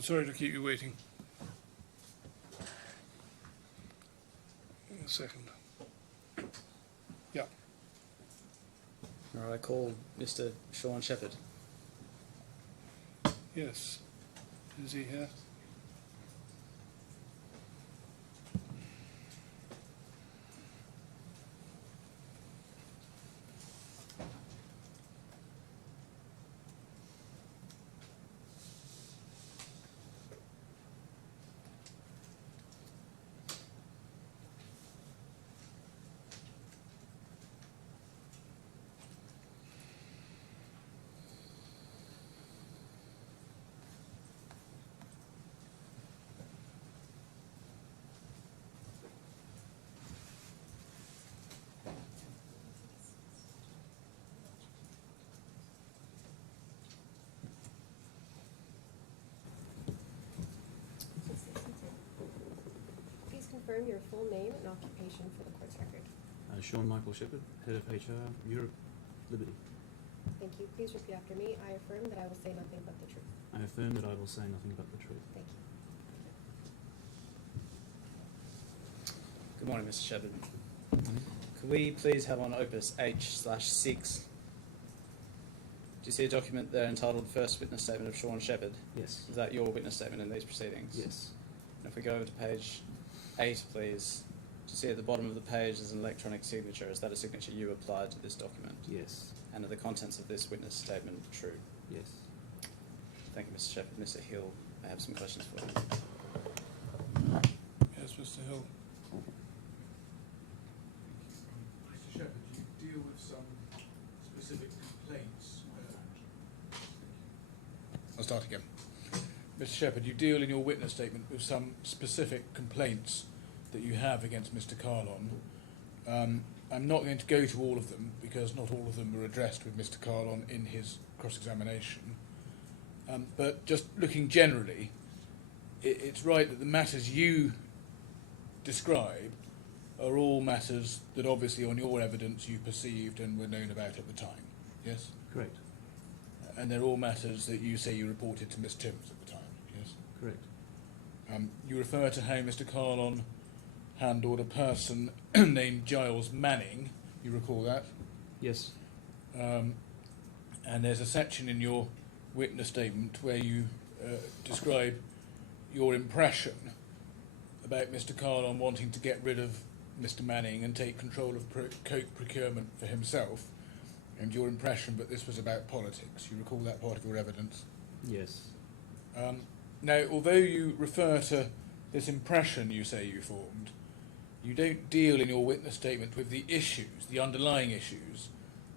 Sorry to keep you waiting. A second. Yeah. All right, I call Mr. Sean Shepherd. Yes. Is he here? Please confirm your full name and occupation for the court's record. Sean Michael Shepherd, Head of HR, Europe, Liberty. Thank you. Please repeat after me. I affirm that I will say nothing but the truth. I affirm that I will say nothing but the truth. Thank you. Good morning, Mr. Shepherd. Could we please have on opus H/6? Do you see a document there entitled First Witness Statement of Sean Shepherd? Yes. Is that your witness statement in these proceedings? Yes. And if we go over to page 8, please. Do you see at the bottom of the page there's an electronic signature? Is that a signature you applied to this document? Yes. And are the contents of this witness statement true? Yes. Thank you, Mr. Shepherd. Mr. Hill, I have some questions for you. Yes, Mr. Hill. Mr. Shepherd, you deal with some specific complaints. I'll start again. Mr. Shepherd, you deal in your witness statement with some specific complaints that you have against Mr. Kahlon. I'm not going to go to all of them because not all of them were addressed with Mr. Kahlon in his cross-examination. But just looking generally, it's right that the matters you describe are all matters that obviously on your evidence you perceived and were known about at the time, yes? Correct. And they're all matters that you say you reported to Miss Timms at the time, yes? Correct. You refer to how Mr. Kahlon handled a person named Giles Manning, you recall that? Yes. And there's a section in your witness statement where you describe your impression about Mr. Kahlon wanting to get rid of Mr. Manning and take control of coke procurement for himself, and your impression that this was about politics. You recall that part of your evidence? Yes. Now, although you refer to this impression you say you formed, you don't deal in your witness statement with the issues, the underlying issues,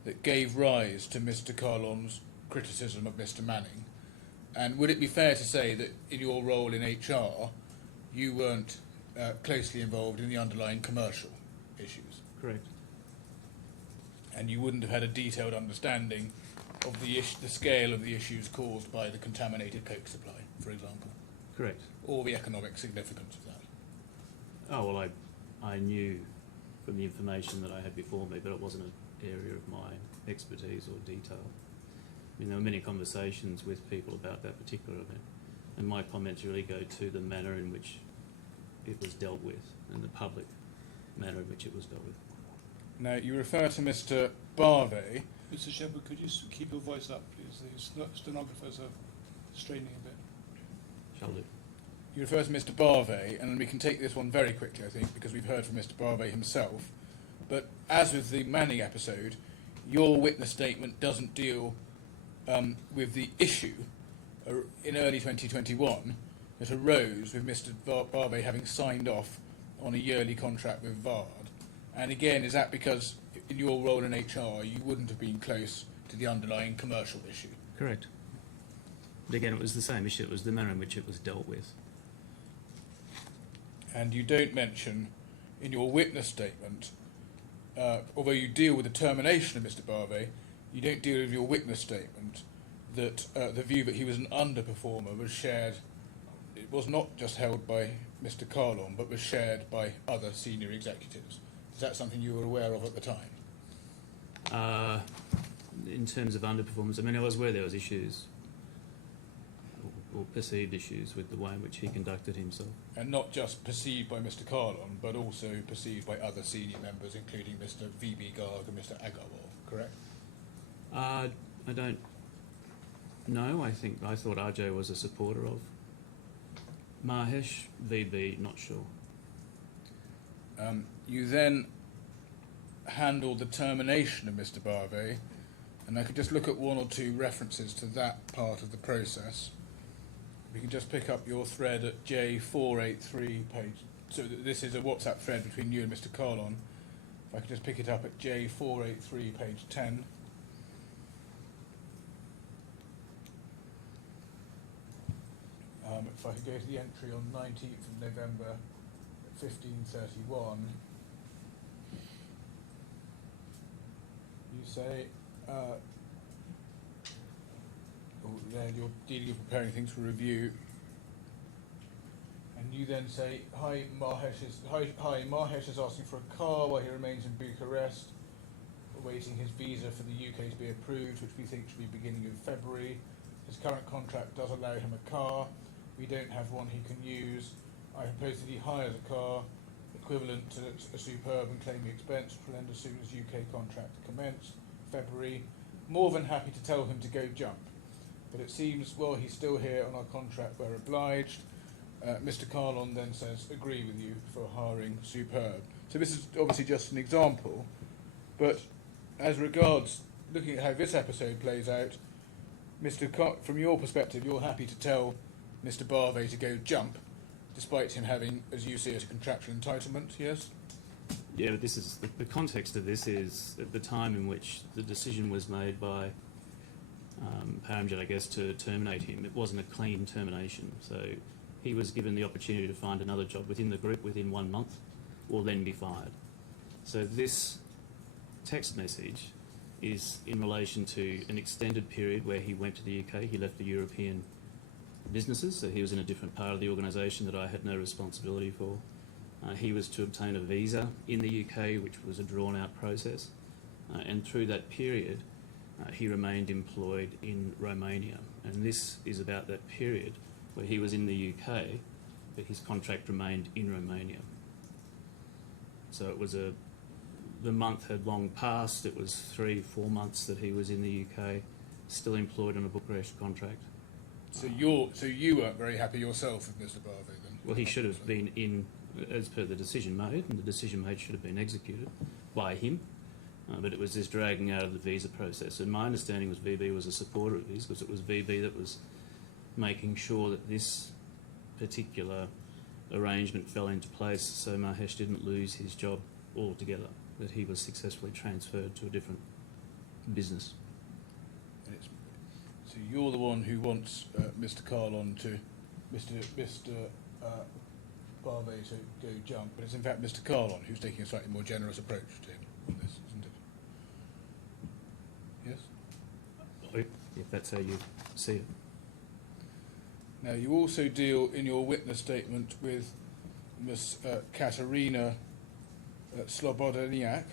that gave rise to Mr. Kahlon's criticism of Mr. Manning. And would it be fair to say that in your role in HR, you weren't closely involved in the underlying commercial issues? Correct. And you wouldn't have had a detailed understanding of the scale of the issues caused by the contaminated coke supply, for example? Correct. Or the economic significance of that? Oh, well, I knew from the information that I had before me, but it wasn't an area of my expertise or detail. I mean, there were many conversations with people about that particular event, and my comments really go to the manner in which it was dealt with and the public manner in which it was dealt with. Now, you refer to Mr. Barvey. Mr. Shepherd, could you keep your voice up, please? The stenographers are straining a bit. Shall do. You refer to Mr. Barvey, and we can take this one very quickly, I think, because we've heard from Mr. Barvey himself. But as with the Manning episode, your witness statement doesn't deal with the issue in early 2021 that arose with Mr. Barvey having signed off on a yearly contract with VARD. And again, is that because in your role in HR you wouldn't have been close to the underlying commercial issue? Correct. But again, it was the same issue. It was the manner in which it was dealt with. And you don't mention in your witness statement, although you deal with the termination of Mr. Barvey, you don't deal with your witness statement that the view that he was an underperformer was shared. It was not just held by Mr. Kahlon, but was shared by other senior executives. Is that something you were aware of at the time? In terms of underperformance, I mean, I was aware there was issues or perceived issues with the way in which he conducted himself. And not just perceived by Mr. Kahlon, but also perceived by other senior members, including Mr. V.B. Garg and Mr. Agarwal, correct? I don't know. I thought RJ was a supporter of Mahesh. VB, not sure. You then handled the termination of Mr. Barve, and I could just look at one or two references to that part of the process. We can just pick up your thread at J483 page. So this is a WhatsApp thread between you and Mr. Kahlon. If I could just pick it up at J483 page 10. If I could go to the entry on 19th of November 1531, you say, there you're dealing with preparing things for review, and you then say, hi, Mahesh is asking for a car while he remains in Bucharest, awaiting his visa for the UK to be approved, which we think should be beginning of February. His current contract does allow him a car. We don't have one he can use. I propose that he hires a car equivalent to a superb and claiming expense, which will end as soon as UK contract commenced, February. More than happy to tell him to go jump. But it seems, while he's still here on our contract, we're obliged. Mr. Kahlon then says, agree with you for hiring superb. So this is obviously just an example, but as regards looking at how this episode plays out, from your perspective, you're happy to tell Mr. Barve to go jump, despite him having, as you see it, a contractual entitlement, yes? Yeah, but this is the context of this is at the time in which the decision was made by Paramjit, I guess, to terminate him. It wasn't a clean termination, so he was given the opportunity to find another job within the group within 1 month, or then be fired. So this text message is in relation to an extended period where he went to the UK. He left the European businesses, so he was in a different part of the organisation that I had no responsibility for. He was to obtain a visa in the UK, which was a drawn-out process, and through that period he remained employed in Romania. And this is about that period where he was in the UK, but his contract remained in Romania. So it was the month had long passed. It was 3-4 months that he was in the UK, still employed on a Bucharest contract. So you weren't very happy yourself with Mr. Barve then? Well, he should have been in, as per the decision made, and the decision made should have been executed by him, but it was this dragging out of the visa process. And my understanding was VB was a supporter of his, because it was VB that was making sure that this particular arrangement fell into place, so Mahesh didn't lose his job altogether, that he was successfully transferred to a different business. So you're the one who wants Mr. Kahlon to, Mr. Barve to go jump, but it's in fact Mr. Kahlon who's taking a slightly more generous approach to him on this, isn't it? Yes? If that's how you see it. Now you also deal in your witness statement with Miss Katerina Slobodaniak,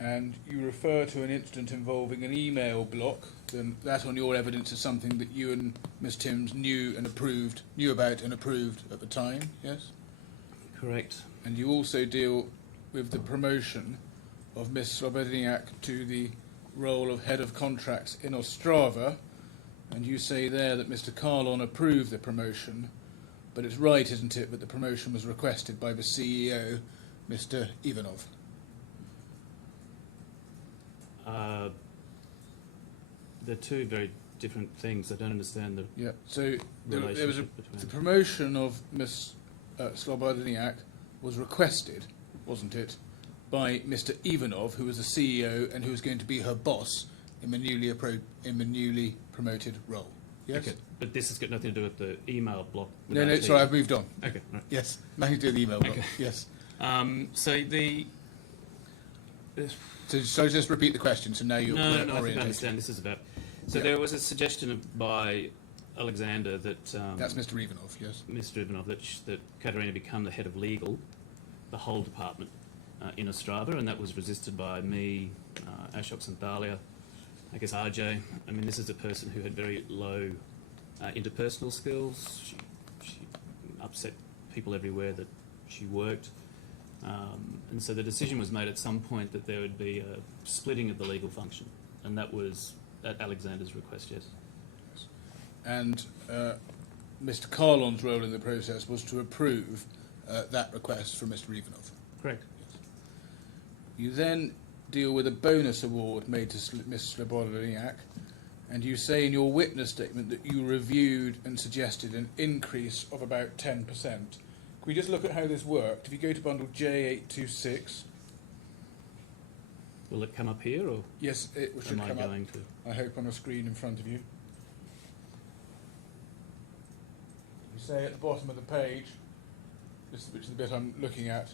and you refer to an incident involving an email block. Then that on your evidence is something that you and Miss Timms knew about and approved at the time, yes? Correct. And you also deal with the promotion of Miss Slobodaniak to the role of head of contracts in Ostrava, and you say there that Mr. Kahlon approved the promotion, but it's right, isn't it, that the promotion was requested by the CEO, Mr. Ivanov? They're two very different things. I don't understand the Yeah. So there was relationship between the them. promotion of Miss Slobodaniak was requested, wasn't it, by Mr. Ivanov, who was the CEO and who was going to be her boss in the newly promoted role. Yes. Okay, but this has got nothing to do with the email block. No. Sorry, I've moved on. Okay. Right. Yes, nothing to do with the email block. Okay. Yes. So the So just repeat the question. So now you're no, I think I orientated. understand. This is about. So Yeah. there was a suggestion by Alexander that That's Mr. Ivanov. Yes. Mr. Ivanov that Katerina become the head of legal, the whole department in Ostrava, and that was resisted by me, Ashok Santhalia, I guess RJ. I mean, this is a person who had very low interpersonal skills. She upset people everywhere that she worked. And so the decision was made at some point that there would be a splitting of the legal function, and that was at Alexander's request, yes. And Mr. Kahlon's role in the process was to approve that request from Mr. Ivanov. Correct. You then deal with a bonus award made to Ms. Slobodaniak, and you say in your witness statement that you reviewed and suggested an increase of about 10%. Can we just look at how this worked? If you go to bundle J826, Will it come up here, or yes, it should am I come up, going to? I hope, on a screen in front of you. You say at the bottom of the page, which is the bit I'm looking at,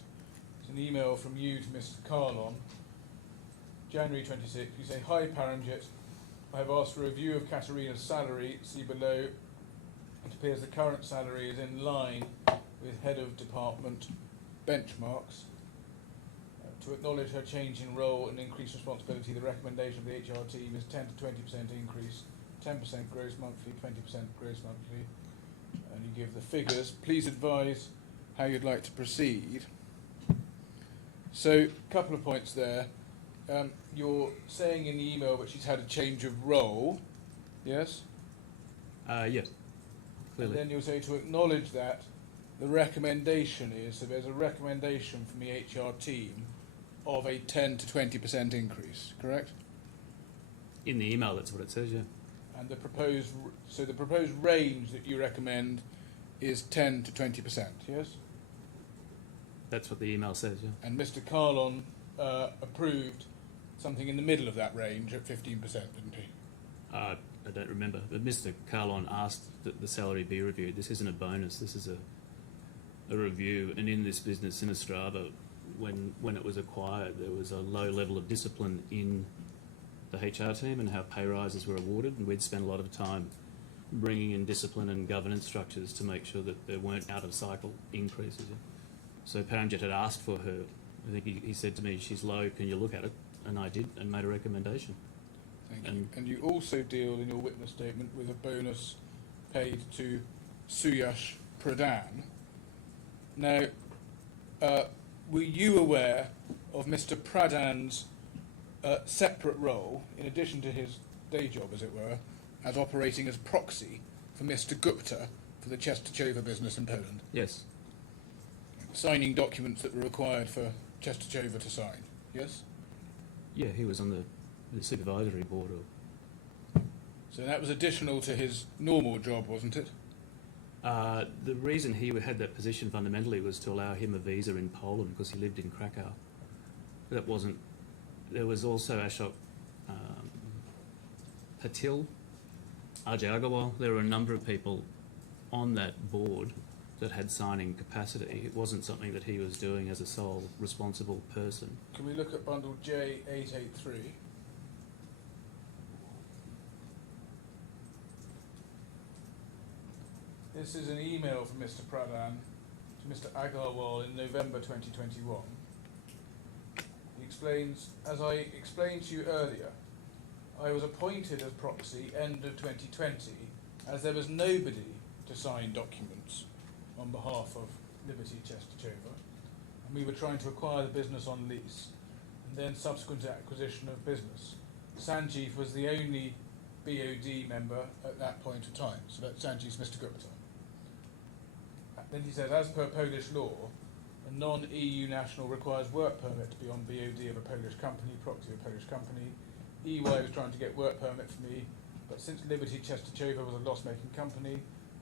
it's an email from you to Mr. Kahlon, January 26th. You say, "Hi Paramjit, I have asked for a review of Katerina's salary. See below. It appears the current salary is in line with head of department benchmarks. To acknowledge her change in role and increased responsibility, the recommendation of the HR team is 10 to 20% increase, 10% gross monthly, 20% gross monthly." And you give the figures. Please advise how you'd like to proceed. So, a couple of points there. You're saying in the email that she's had a change of role, yes? Yes, clearly. And then you'll say to acknowledge that the recommendation is, so there's a recommendation from the HR team of a 10 to 20% increase, correct? In the email, that's what it says, yeah. And the proposed range that you recommend is 10 to 20%, yes? That's what the email says, yeah. And Mr. Kahlon approved something in the middle of that range at 15%, didn't he? I don't remember, but Mr. Kahlon asked that the salary be reviewed. This isn't a bonus, this is a review. And in this business in Australia, when it was acquired, there was a low level of discipline in the HR team and how pay rises were awarded, and we'd spent a lot of time bringing in discipline and governance structures to make sure that there weren't out of cycle increases. So Paramjit had asked for her. I think he said to me, "She's low, can you look at it?" And I did, and made a recommendation. Thank you. And you also deal in your witness statement with a bonus paid to Suyash Pradhan. Now, were you aware of Mr. Pradhan's separate role, in addition to his day job, as it were, as operating as proxy for Mr. Gupta for the Chesterchova business in Poland? Yes, Signing documents that were required for Chesterchova to sign, yes? yeah, he was on the supervisory board. So that was additional to his normal job, wasn't it? The reason he had that position fundamentally was to allow him a visa in Poland because he lived in Krakow. That wasn't. There was also Ashok Patil, Ajay Agarwal. There were a number of people on that board that had signing capacity. It wasn't something that he was doing as a sole responsible person. Can we look at bundle J883? This is an email from Mr. Pradhan to Mr. Agarwal in November 2021. He explains, "As I explained to you earlier, I was appointed as proxy end of 2020 as there was nobody to sign documents on behalf of Liberty Chesterchova, and we were trying to acquire the business on lease, and then subsequent acquisition of business. Sanjeev was the only BOD member at that point of time," so that Sanjeev's Mr. Gupta. Then he says, "As per Polish law, a non-EU national requires work permit to be on BOD of a Polish company, proxy of a Polish company. EY was trying to get work permit for me, but since Liberty Chesterchova was a loss-making company,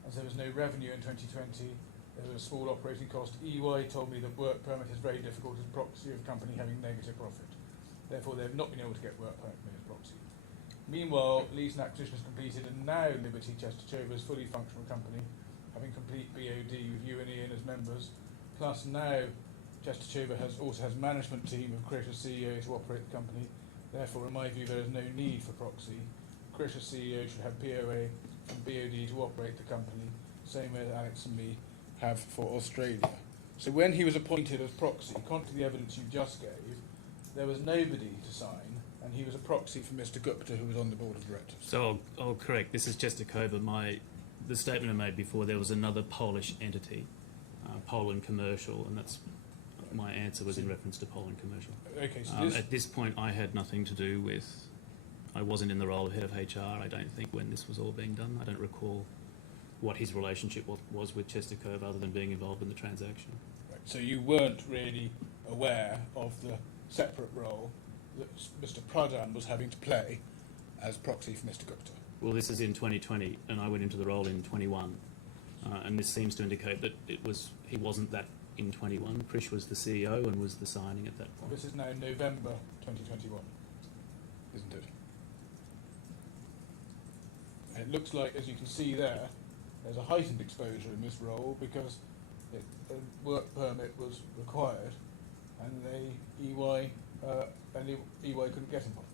as there was no revenue in 2020, there was a small operating cost. EY told me that work permit is very difficult as proxy of a company having negative profit. Therefore, they have not been able to get work permit for me as proxy. Meanwhile, lease and acquisition is completed, and now Liberty Chesterchova is a fully functional company, having complete BOD with you and Ian as members. Plus now, Chesterchova also has a management team of Croesus CEO to operate the company. Therefore, in my view, there is no need for proxy. Croesus CEO should have POA and BOD to operate the company, same way that Alex and me have for Australia." So when he was appointed as proxy, contrary to the evidence you just gave, there was nobody to sign, and he was a proxy for Mr. Gupta, who was on the board of directors. So I'll correct. This is Chesterchova. My the statement I made before, there was another Polish entity, Poland Commercial, and that's my answer was in reference to Poland Commercial. Okay, so this, At this point, I had nothing to do with. I wasn't in the role of head of HR. I don't think when this was all being done. I don't recall what his relationship was with Chester Cove, other than being involved in the transaction. right, so you weren't really aware of the separate role that Mr. Pradhan was having to play as proxy for Mr. Gupta. Well, this is in 2020, and I went into the role in 21, and this seems to indicate that he wasn't that in 21. Krish was the CEO and was the signing at that point. This is now November 2021, isn't it? And it looks like, as you can see there, there's a heightened exposure in this role because a work permit was required, and EY couldn't get him one,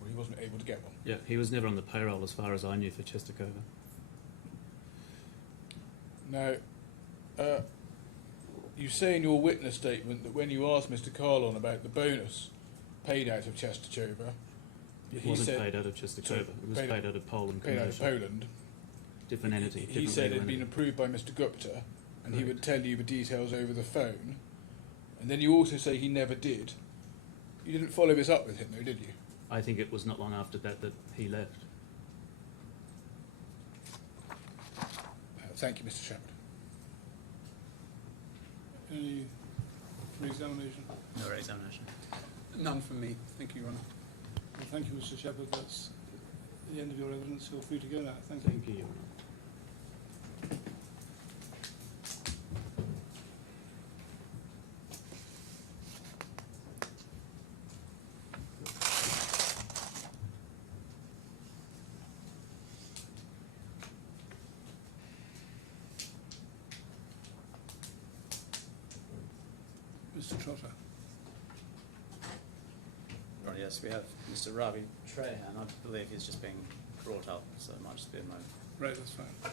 or he wasn't able to get one. Yeah, he was never on the payroll as far as I knew for Chester Cove. Now, you say in your witness statement that when you asked Mr. Kahlon about the bonus paid out of Chester Chover, It he wasn't said paid out of Chester sorry, Cove. It was paid paid out of Poland paid out of Commercial. Poland. Different entity. He different said it legal had been entity. approved by Mr. Gupta, and he Right. would tell you the details over the phone. And then you also say he never did. You didn't follow this up with him, though, did you? I think it was not long after that he left. Thank you, Mr. Shepherd. Any re-examination? No examination. None from me. Thank you, Your Honour. Well, thank you, Mr. Shepherd. That's the end of your evidence. Feel free to go now. Thank you. Thank you, Your Honour. Mr. Trotter. Right, yes, we have Mr. Ravi Trehan. I believe he's just being brought up, so it might just be a moment. Right, that's fine.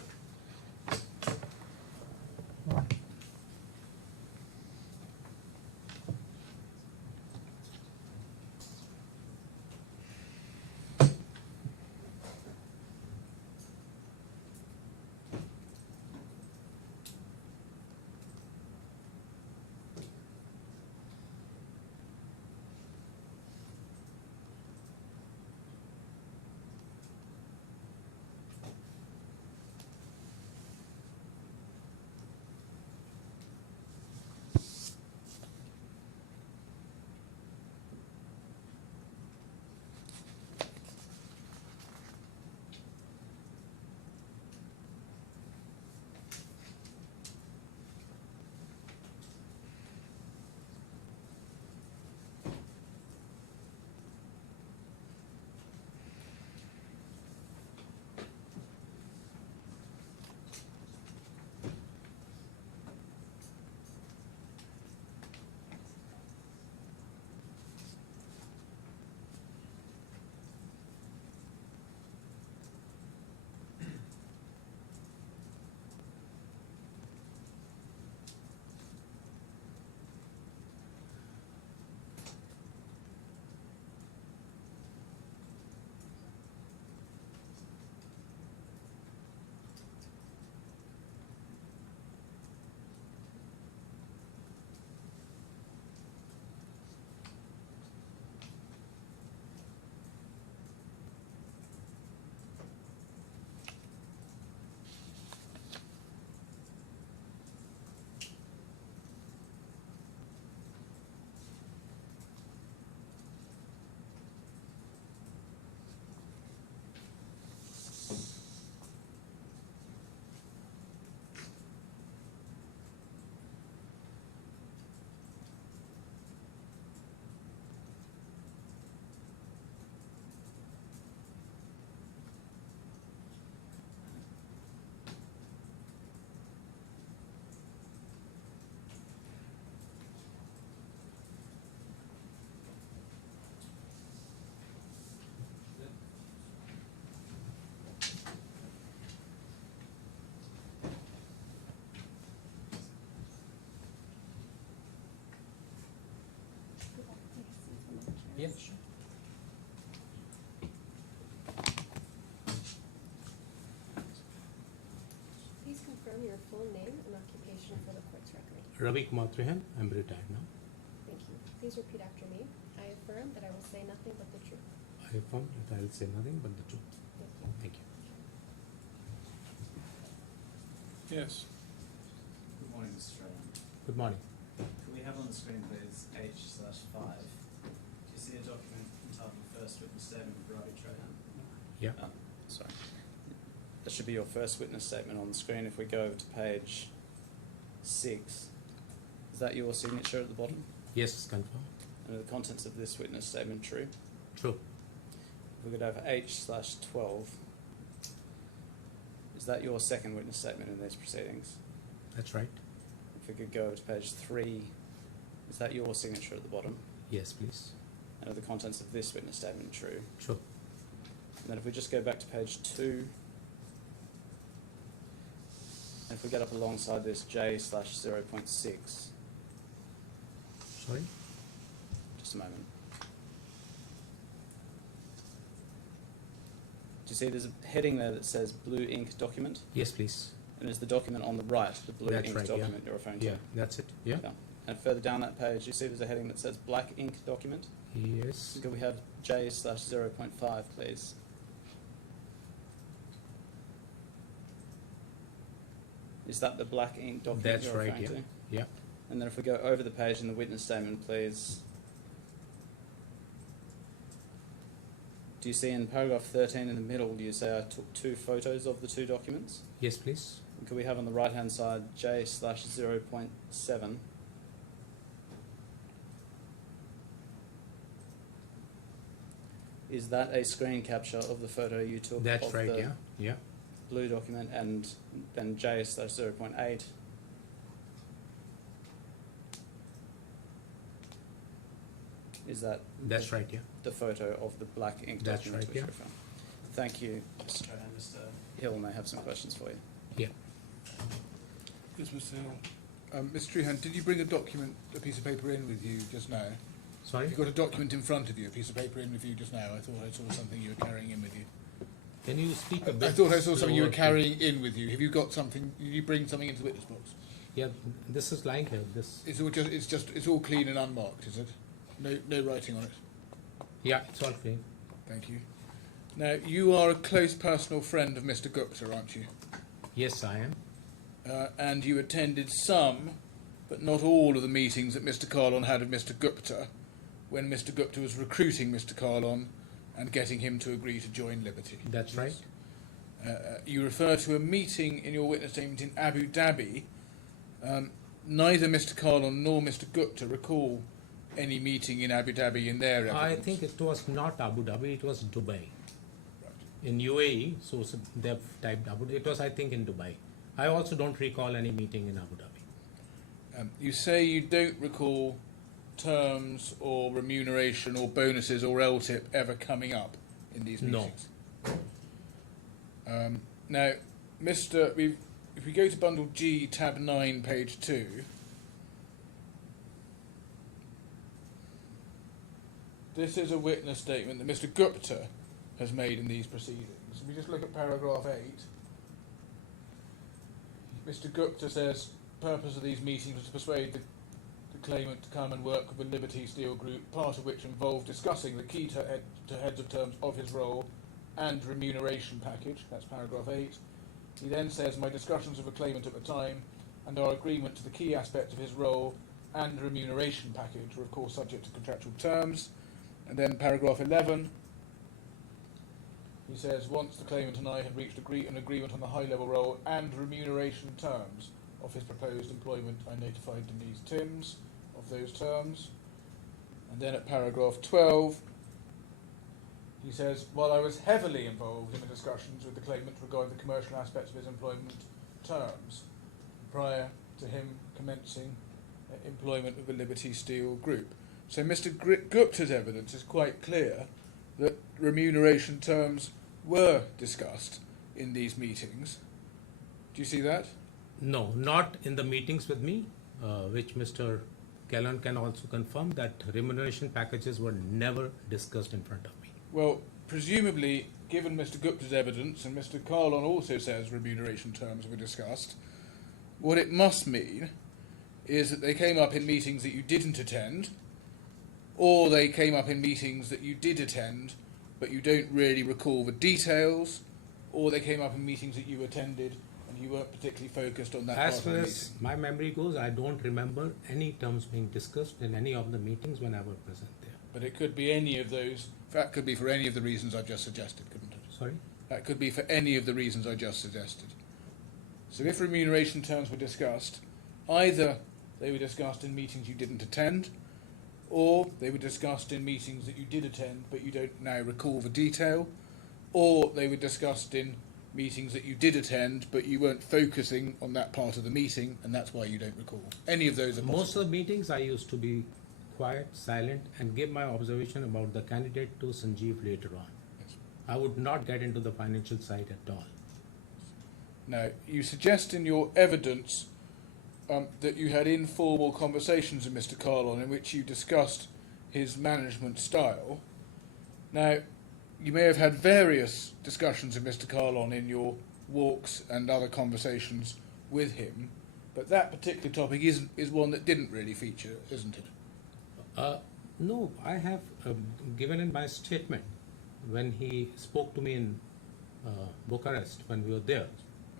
Yeah, sure. confirm your full name and occupation for the court's record? Ravi Kumar Trihan, I'm retired now. Thank you. Please repeat after me. I affirm that I will say nothing but the truth. I affirm that I will say nothing but the truth. Thank you. Thank you. Yes. Good morning, Mr. Chairman. Good morning. Could we have on the screen, please, H/5? Do you see a document entitled First Witness Statement of Ravi Trahan? Yeah. Oh, sorry. That should be your first witness statement on the screen. If we go over to page 6, is that your signature at the bottom? Yes, confirm. And are the contents of this witness statement true? True. If we go over H/12, is that your second witness statement in these proceedings? That's right. If we could go over to page 3, is that your signature at the bottom? Yes, please. And are the contents of this witness statement true? True. And then if we just go back to page 2, and if we get up alongside this J/0.6, Sorry? just a moment. Do you see there's a heading there that says blue ink document? Yes, please. And is the document on the right, the blue That's ink right, yeah. document you're referring to? Yeah, that's it. Yeah. Yeah. And further down that page, you see there's a heading that says black ink document. Yes. Could we have J/0.5, please? Is that the black ink document That's you're right, referring yeah. to? Yeah. And then if we go over the page in the witness statement, please. Do you see in paragraph 13 in the middle, do you say I took 2 photos of the 2 documents? Yes, please. And could we have on the right hand side J/0.7? Is that a screen capture of the photo you took That's of right, the yeah. Yeah. blue document, and then J/0.8? Is that That's right, yeah. the photo of the black ink That's document right, which yeah. we found? Thank you, Mr. Trahan. Mr. Hill may have some questions for you. Yeah. Yes, Mr. Hill. Mr. Trehan, did you bring a document, a piece of paper in with you just now? Sorry? You got a document in front of you, a piece of paper in with you just now. I thought I saw something you were carrying in with you. Can you speak a bit I thought I saw something you were slower, please? carrying in with you. Have you got something? Did you bring something into the witness box? Yeah, this is lying here. This. It's all clean and unmarked, is it? No writing on it. Yeah, it's all clean. Thank you. Now, you are a close personal friend of Mr. Gupta, aren't you? Yes, I am. And you attended some, but not all, of the meetings that Mr. Kahlon had with Mr. Gupta when Mr. Gupta was recruiting Mr. Kahlon and getting him to agree to join Liberty. That's right. You refer to a meeting in your witness statement in Abu Dhabi. Neither Mr. Kahlon nor Mr. Gupta recall any meeting in Abu Dhabi in their evidence. I think it was not Abu Dhabi, it was Dubai. Right. In UAE, so they've typed Abu Dhabi. It was, I think, in Dubai. I also don't recall any meeting in Abu Dhabi. You say you don't recall terms or remuneration or bonuses or LTIP ever coming up in these No. meetings? Now, if we go to bundle G, tab 9, page 2, this is a witness statement that Mr. Gupta has made in these proceedings. If we just look at paragraph 8, Mr. Gupta says, purpose of these meetings was to persuade the claimant to come and work with the Liberty Steel Group, part of which involved discussing the key to heads of terms of his role and remuneration package. That's paragraph 8. He then says, my discussions with the claimant at the time and our agreement to the key aspects of his role and remuneration package were of course subject to contractual terms. And then paragraph 11, he says, once the claimant and I had reached an agreement on the high-level role and remuneration terms of his proposed employment, I notified Denise Timms of those terms. And then at paragraph 12, he says, while I was heavily involved in the discussions with the claimant regarding the commercial aspects of his employment terms, prior to him commencing employment with the Liberty Steel Group. So Mr. Gupta's evidence is quite clear that remuneration terms were discussed in these meetings. Do you see that? No, not in the meetings with me, which Mr. Kahlon can also confirm that remuneration packages were never discussed in front of me. Well, presumably, given Mr. Gupta's evidence, and Mr. Kahlon also says remuneration terms were discussed, what it must mean is that they came up in meetings that you didn't attend, or they came up in meetings that you did attend, but you don't really recall the details, or they came up in meetings that you attended and you weren't particularly focused on that As part far of the as meeting. my memory goes, I don't remember any terms being discussed in any of the meetings when I was present there. But it could be any of those. That could be for any of the reasons I've just suggested, couldn't it? Sorry? That could be for any of the reasons I just suggested. So if remuneration terms were discussed, either they were discussed in meetings you didn't attend, or they were discussed in meetings that you did attend but you don't now recall the detail, or they were discussed in meetings that you did attend but you weren't focusing on that part of the meeting and that's why you don't recall. Any of those are possible. Most of the meetings I used to be quiet, silent, and give my observation about the candidate to Sanjeev later on. Yes. I would not get into the financial side at all. Now, you suggest in your evidence that you had informal conversations with Mr. Kahlon in which you discussed his management style. Now, you may have had various discussions with Mr. Kahlon in your walks and other conversations with him, but that particular topic is one that didn't really feature, isn't it? No, I have given in my statement when he spoke to me in Bucharest when we were there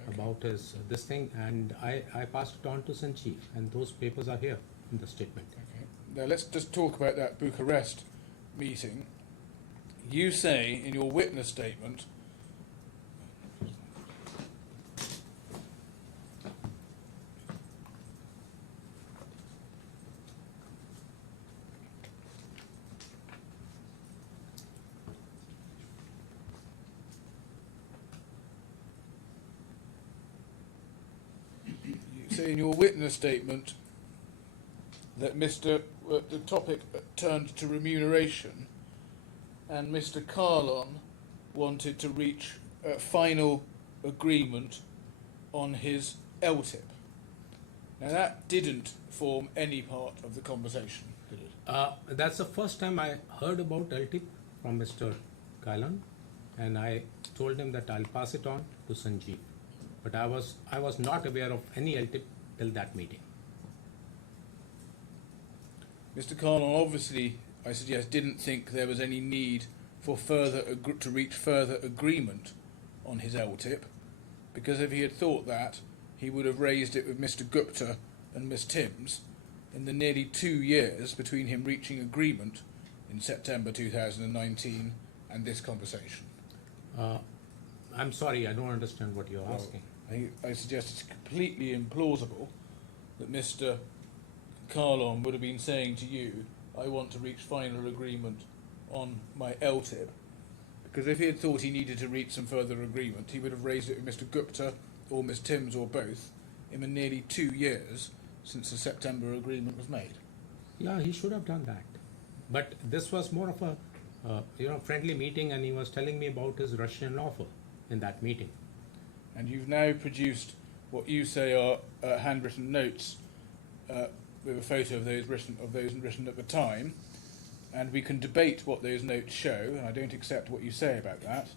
about his this thing, and I passed it on to Sanjeev, and those papers are here in the statement. Okay. Now let's just talk about that Bucharest meeting. You say in your witness statement that the topic turned to remuneration, and Mr. Kahlon wanted to reach a final agreement on his LTIP. Now that didn't form any part of the conversation, did it? That's the first time I heard about LTIP from Mr. Kahlon, and I told him that I'll pass it on to Sanjeev. But I was not aware of any LTIP till that meeting. Mr. Kahlon obviously, I suggest, didn't think there was any need for to reach further agreement on his LTIP, because if he had thought that, he would have raised it with Mr. Gupta and Miss Timms in the nearly 2 years between him reaching agreement in September 2019 and this conversation. I'm sorry, I don't understand what you're asking. I suggest it's completely implausible that Mr. Kahlon would have been saying to you, I want to reach final agreement on my LTIP, because if he had thought he needed to reach some further agreement, he would have raised it with Mr. Gupta or Miss Timms or both in the nearly 2 years since the September agreement was made. Yeah, he should have done that. But this was more of a friendly meeting, and he was telling me about his Russian offer in that meeting. And you've now produced what you say are handwritten notes with a photo of those written at the time, and we can debate what those notes show, and I don't accept what you say about that,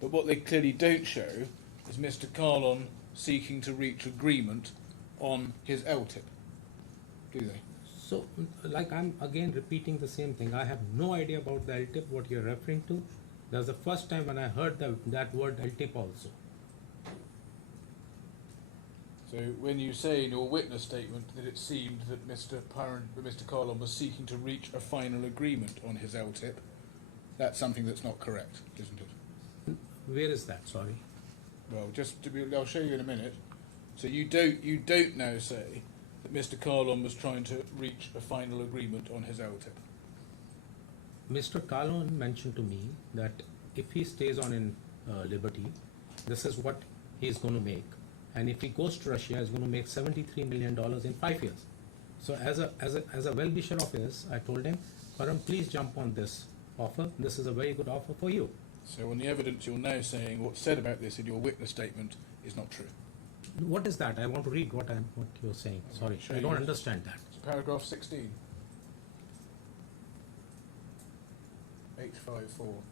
but what they clearly don't show is Mr. Kahlon seeking to reach agreement on his LTIP, do they? So, like, I'm again repeating the same thing. I have no idea about the LTIP, what you're referring to. That's the first time when I heard that word LTIP also. So when you say in your witness statement that it seemed that Mr. Kahlon was seeking to reach a final agreement on his LTIP, that's something that's not correct, isn't it? Where is that? Sorry. Well, I'll show you in a minute. So you don't now say that Mr. Kahlon was trying to reach a final agreement on his LTIP. Mr. Kahlon mentioned to me that if he stays on in Liberty, this is what he's going to make. And if he goes to Russia, he's going to make $73 million in 5 years. So as a well-wisher of his, I told him, Param, please jump on this offer. This is a very good offer for you. So on the evidence you're now saying what's said about this in your witness statement is not true. What is that? I want to read what you're saying. Sorry, Show I don't you. understand that. It's paragraph 16. H54.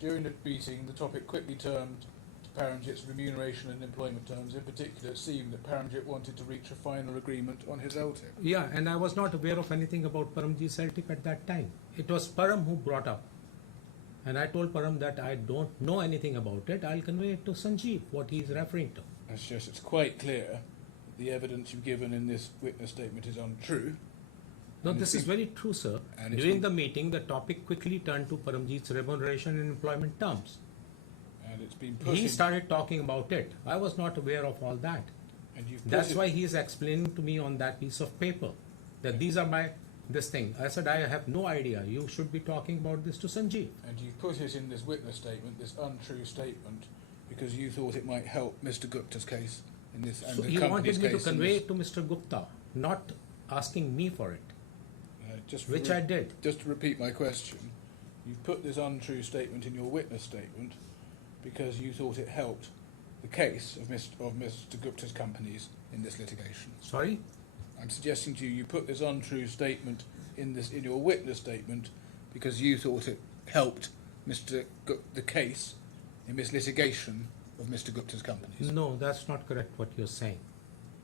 During the meeting, the topic quickly turned Paramjit's remuneration and employment terms. In particular, it seemed that Paramjit wanted to reach a final agreement on his LTIP. Yeah, and I was not aware of anything about Paramjit's LTIP at that time. It was Param who brought up. And I told Param that I don't know anything about it. I'll convey it to Sanjeev, what he is referring to. It's quite clear that the evidence you've given in this witness statement is untrue. No, And this it's is very true, sir. and it's During been- the meeting, the topic quickly turned to Paramjit's remuneration and employment terms. And it's been put He in, started talking about it. I was not aware of all that. and you've put That's it, why he is explaining to me on that piece of paper that these are this thing. I said, I have no idea. You should be talking about this to Sanjeev. and you've put it in this witness statement, this untrue statement, because you thought it might help Mr. Gupta's case in this and So the he company's wanted me to case in convey this. it to Mr. Gupta, not asking me for it, Just which I did. Just to repeat my question, you've put this untrue statement in your witness statement because you thought it helped the case of Mr. Gupta's companies in this litigation. Sorry? I'm suggesting to you, you put this untrue statement in your witness statement because you thought it helped the case in this litigation of Mr. Gupta's companies. No, that's not correct what you're saying.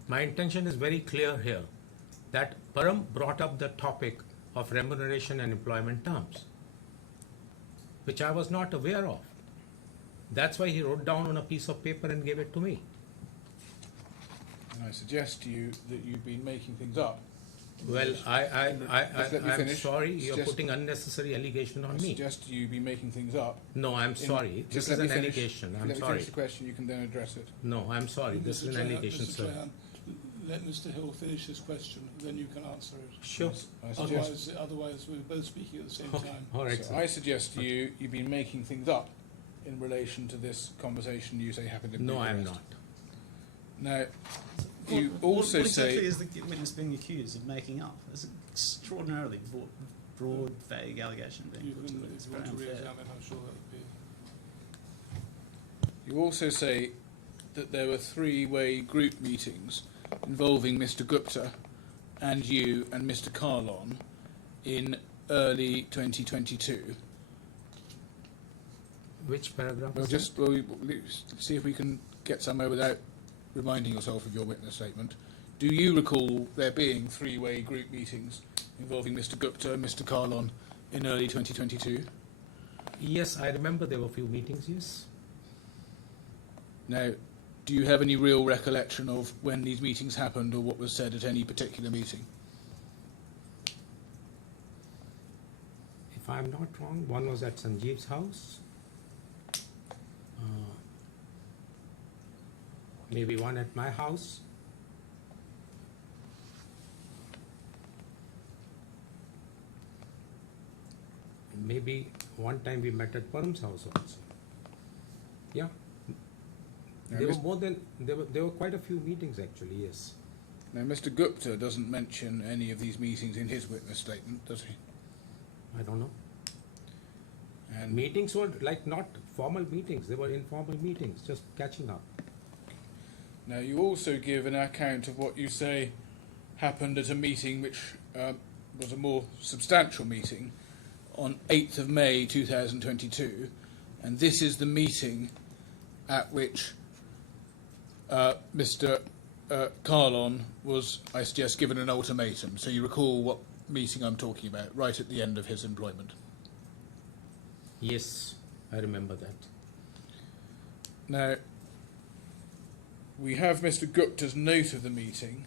My intention is very clear here that Param brought up the topic of remuneration and employment terms, which I was not aware of. That's why he wrote down on a piece of paper and gave it to me. And I suggest to you that you've been making things up. Well, Just let me I'm finish. sorry, you're Just- putting unnecessary allegation I on me. suggest to you be making things up. No, I'm sorry. This Just is let an me finish. allegation. I'm Let me sorry. finish the question, you can then address it. No, I'm sorry. This is an allegation, Mr. sir. Trahan, let Mr. Hill finish his question, then you can answer it. Sure. I suggest, Otherwise, we're both speaking at the same time. All right, so sir. I suggest to you, you've been making things up in relation to this conversation you say happened in No, I'm Bucharest. not. Now, you also what exactly say, is the witness being accused of making up? It's an extraordinarily broad, vague allegation being You put to can, it. if It's you very want to unfair. re-examine, I'm sure that would be. you also say that there were three-way group meetings involving Mr. Gupta and you and Mr. Kahlon in early 2022. Which paragraph Well, is just let's see if we can get somewhere without reminding yourself of your witness statement. Do you recall there being three-way group meetings involving Mr. Gupta and Mr. Kahlon in early 2022? that? Yes, I remember there were few meetings, yes. Now, do you have any real recollection of when these meetings happened or what was said at any particular meeting? If I'm not wrong, one was at Sanjeev's house. Maybe one at my house. Maybe one time we met at Param's house also. Yeah. Now, There were quite a few meetings actually, yes. Now, Mr. Gupta doesn't mention any of these meetings in his witness statement, does he? I don't know. And Meetings were like not formal meetings, they were informal meetings, just catching up. now, you also give an account of what you say happened at a meeting which was a more substantial meeting on 8th of May 2022, and this is the meeting at which Mr. Kahlon was, I suggest, given an ultimatum. So you recall what meeting I'm talking about, right at the end of his employment. Yes, I remember that. Now, we have Mr. Gupta's note of the meeting,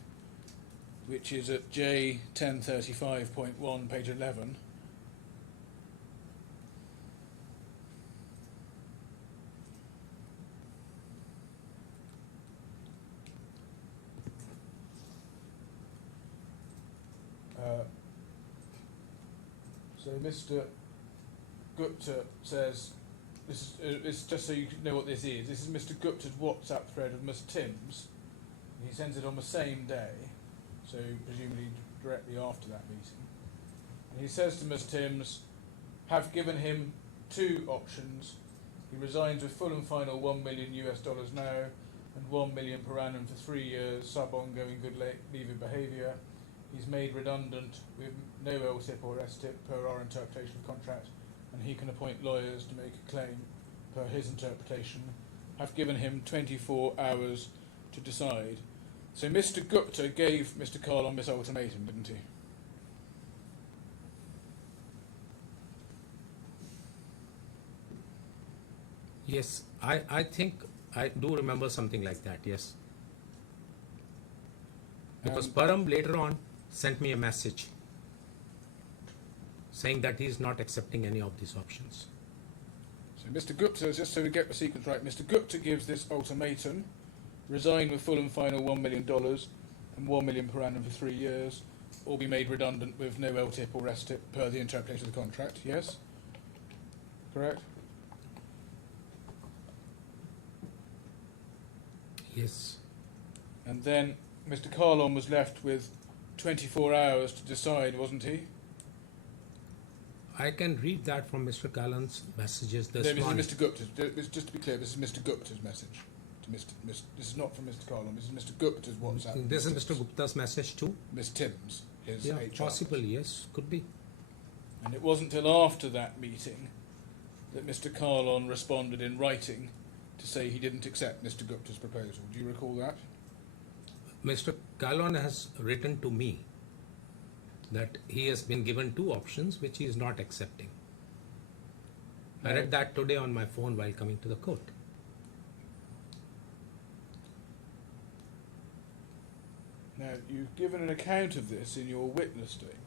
which is at J1035.1, page 11. So Mr. Gupta says, this is just so you know what this is. This is Mr. Gupta's WhatsApp thread of Ms. Timms. He sends it on the same day, so presumably directly after that meeting. And he says to Ms. Timms, have given him two options. He resigns with full and final $1 million now and $1 million per annum for 3 years, sub-ongoing good leave of behaviour. He's made redundant with no LTIP or STIP per our interpretation of the contract, and he can appoint lawyers to make a claim per his interpretation, have given him 24 hours to decide. So Mr. Gupta gave Mr. Kahlon this ultimatum, didn't he? Yes, I think I do remember something like that, yes. Because Param later on sent me a message saying that he is not accepting any of these options. So Mr. Gupta, just so we get the sequence right, Mr. Gupta gives this ultimatum: resign with full and final $1 million and $1 million per annum for 3 years, or be made redundant with no LTIP or RESTIP per the interpretation of the contract. Yes? Correct? Yes, And then Mr. Kahlon was left with 24 hours to decide, wasn't he? I can read that from Mr. Kahlon's messages this No, this morning. is Mr. Gupta's. Just to be clear, this is Mr. Gupta's message. This is not from Mr. Kahlon. This is Mr. Gupta's WhatsApp. This is Mr. Gupta's message too? Miss Timms, his Yeah, HR. possibly, yes, could be. And it wasn't till after that meeting that Mr. Kahlon responded in writing to say he didn't accept Mr. Gupta's proposal. Do you recall that? Mr. Kahlon has written to me that he has been given 2 options which he is not accepting. I read that today on my phone while coming to the court. Now, you've given an account of this in your witness statement.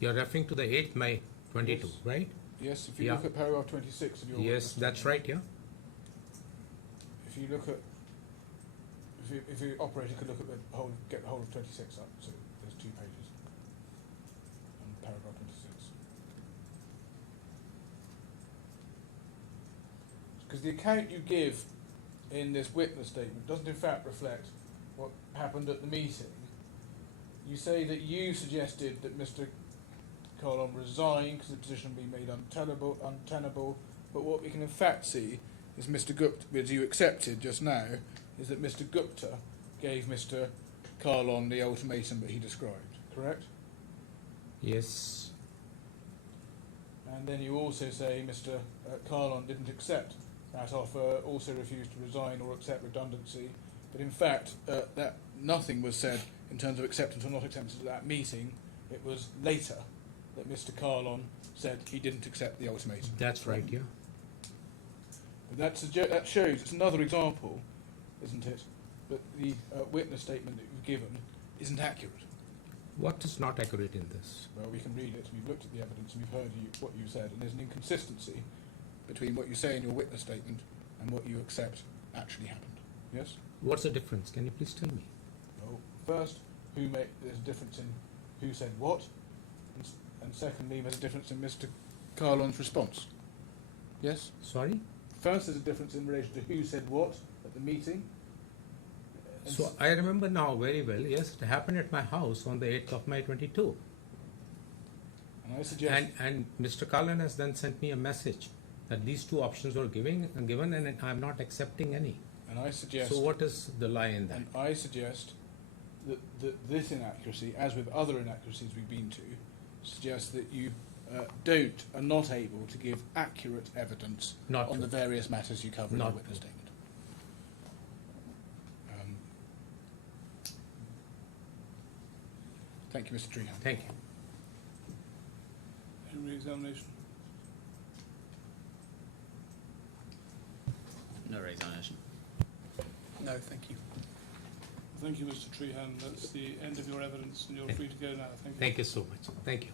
You are referring to the 8th May 22, Yes. right? Yes, if you Yeah. look at paragraph 26 of your Yes, witness that's statement. right, yeah. If you look at, if your operator could look at the whole, get the whole of 26 up, so there's 2 pages on paragraph 26. Because the account you give in this witness statement doesn't in fact reflect what happened at the meeting. You say that you suggested that Mr. Kahlon resign because the position would be made untenable, but what we can in fact see is Mr. Gupta, as you accepted just now, is that Mr. Gupta gave Mr. Kahlon the ultimatum that he described, correct? Yes. And then you also say Mr. Kahlon didn't accept that offer, also refused to resign or accept redundancy, but in fact that nothing was said in terms of acceptance or not acceptance at that meeting. It was later that Mr. Kahlon said he didn't accept the ultimatum. That's right, yeah. But that shows, it's another example, isn't it, that the witness statement that you've given isn't accurate. What is not accurate in this? Well, we can read it, we've looked at the evidence, and we've heard what you said, and there's an inconsistency between what you say in your witness statement and what you accept actually happened. Yes? What's the difference? Can you please tell me? Well, first, there's a difference in who said what, and secondly, there's a difference in Mr. Kahlon's response. Yes? Sorry? First, there's a difference in relation to who said what at the meeting. And So I remember now very well, yes, it happened at my house on the 8th of May 22. and I suggest... And Mr. Kahlon has then sent me a message that these 2 options were given and I'm not accepting any. And I suggest... So what is the lie in that? And I suggest that this inaccuracy, as with other inaccuracies we've been to, suggests that you are not able to give accurate evidence Not on true. the various matters you cover in Not the witness true. statement. Thank you, Mr. Treeham. Thank you. Any re-examination? No re-examination. No, thank you. Thank you, Mr. Trehan. That's the end of your evidence, and you're free to go now. Thank you. Thank you so much. Thank you.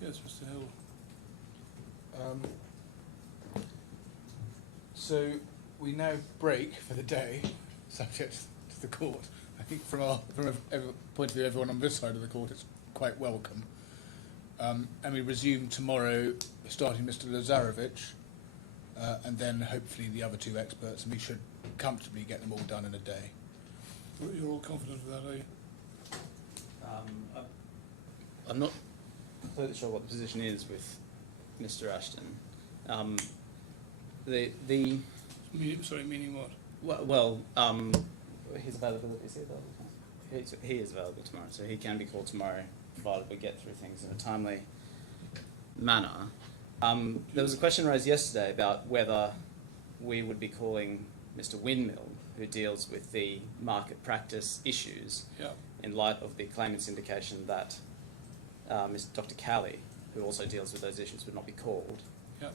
Yes, Mr. Hill. So we now break for the day, subject to the court. I think from a point of view, everyone on this side of the court is quite welcome. And we resume tomorrow, starting Mr. Lazarevic, and then hopefully the other two experts, and we should comfortably get them all done in a day. You're all confident of that, are you? I'm not completely sure what the position is with Mr. Ashton. Meaning what? His availability, is he available? He is available tomorrow, so he can be called tomorrow, provided we get through things in a timely manner. There was a question raised yesterday about whether we would be calling Mr. Windmill, who deals with the market practice issues, Yeah. in light of the claimant's indication that Dr. Calley, who also deals with those issues, would not be called. Yeah.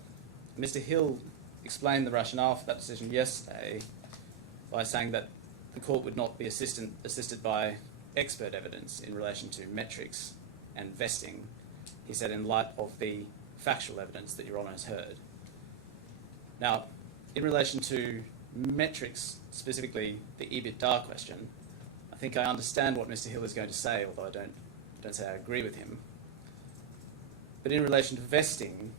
Mr. Hill explained the rationale for that decision yesterday by saying that the court would not be assisted by expert evidence in relation to metrics and vesting. He said, in light of the factual evidence that Your Honour has heard. Now, in relation to metrics, specifically the EBITDA question, I think I understand what Mr. Hill is going to say, although I don't say I agree with him. But in relation to vesting,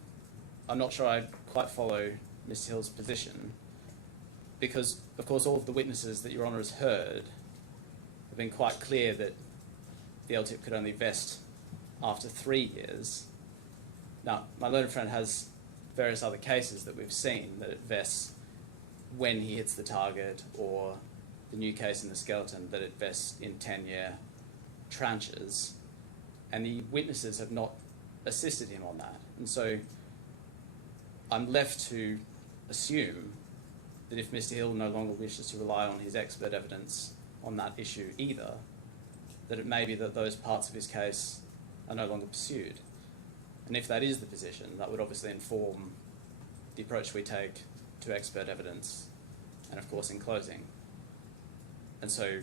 I'm not sure I quite follow Mr. Hill's position, because, of course, all of the witnesses that Your Honour has heard have been quite clear that the LTIP could only vest after 3 years. Now, my learned friend has various other cases that we've seen that it vests when he hits the target, or the new case in the skeleton that it vests in 10-year tranches, and the witnesses have not assisted him on that. And so I'm left to assume that if Mr. Hill no longer wishes to rely on his expert evidence on that issue either, that it may be that those parts of his case are no longer pursued. And if that is the position, that would obviously inform the approach we take to expert evidence, and of course in closing. And so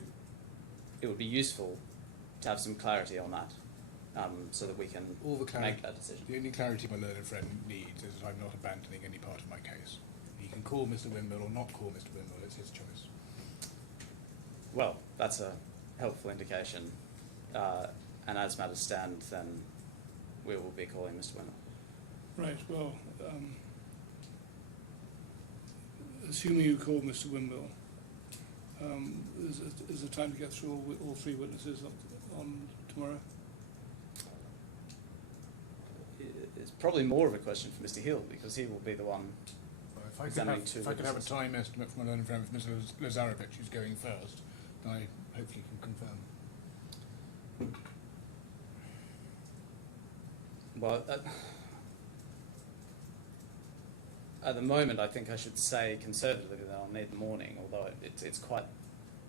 it would be useful to have some clarity on that, so that we can make that decision. The only clarity my learned friend needs is that I'm not abandoning any part of my case. He can call Mr. Windmill or not call Mr. Windmill, it's his choice. Well, that's a helpful indication. And as matters stand, then we will be calling Mr. Windmill. Right, well, assuming you call Mr. Windmill, is there time to get through all three witnesses on tomorrow? It's probably more of a question for Mr. Hill, because he will be the one If I examining could two have, if I could have a witnesses. time estimate from my learned friend with Mr. Lazarevic, who's going first, then I hopefully can confirm. Well, at the moment, I think I should say conservatively that I'll need the morning, although it's quite,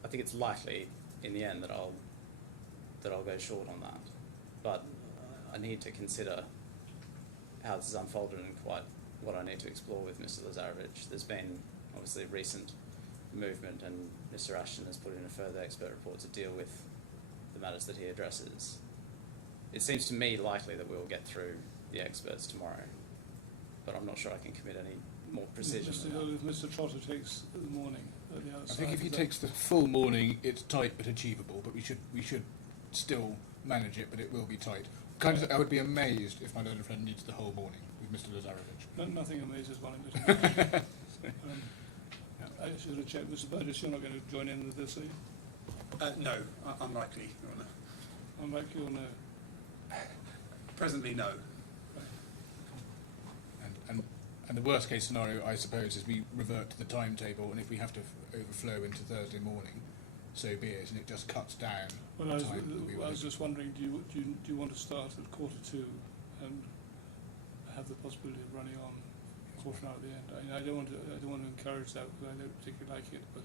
I think it's likely in the end that I'll go short on that. But I need to consider how this is unfolded and quite what I need to explore with Mr. Lazarevic. There's been obviously recent movement, and Mr. Ashton has put in a further expert report to deal with the matters that he addresses. It seems to me likely that we will get through the experts tomorrow, but I'm not sure I can commit any more precision. Mr. than Hill, that. if Mr. Trotter takes the morning at the I outside... think if he is that- takes the full morning, it's tight but achievable, but we should still manage it, but it will be tight. I would be amazed if my learned friend needs the whole morning with Mr. Lazarevic. Nothing amazes one in this. I should have checked, Mr. Burgess, you're not going to join in with this, are you? No, unlikely, Your Honour. Unlikely or no? Presently, no. And the worst case scenario, I suppose, is we revert to the timetable, and if we have to overflow into Thursday morning, so be it, and it just cuts down Well, the I time that we was just wondering, do you want to start at 2:45 and have the possibility of running on quarter an hour at the end? I don't want to encourage that, because I don't particularly like it, but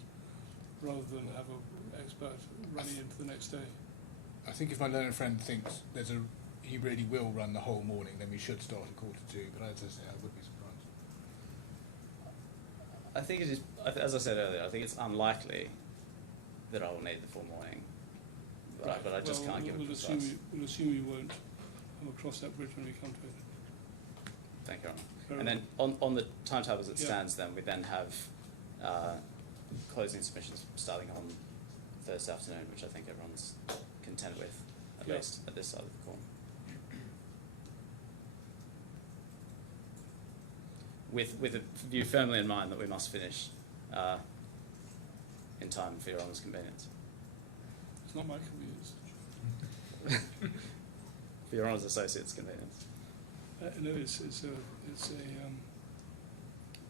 rather than have an expert running into the next day. I think if my learned friend thinks he really will run the whole morning, then we should start at 2:45, but as I say, I would be surprised. I think it is, as I said earlier, I think it's unlikely that I will need the full morning, but I just can't give it precise. We'll assume you won't, and we'll cross that bridge when we come to it. Thank you, Your Honour. Very And then on the timetable as it Yeah. stands, then we then have closing submissions starting on Thursday afternoon, which I think everyone's content with, at Yeah. least at this side of the corner. with a view firmly in mind that we must finish in time for Your Honour's convenience. It's not my convenience. For Your Honour's associates' convenience. No, it's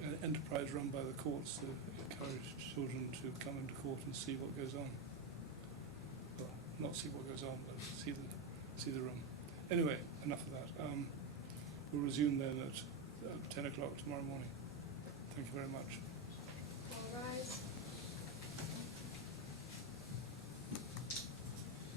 an enterprise run by the courts to encourage children to come into court and see what goes on. Well, not see what goes on, but see the room. Anyway, enough of that. We'll resume then at 10 o'clock tomorrow morning. Thank you very much. All rise.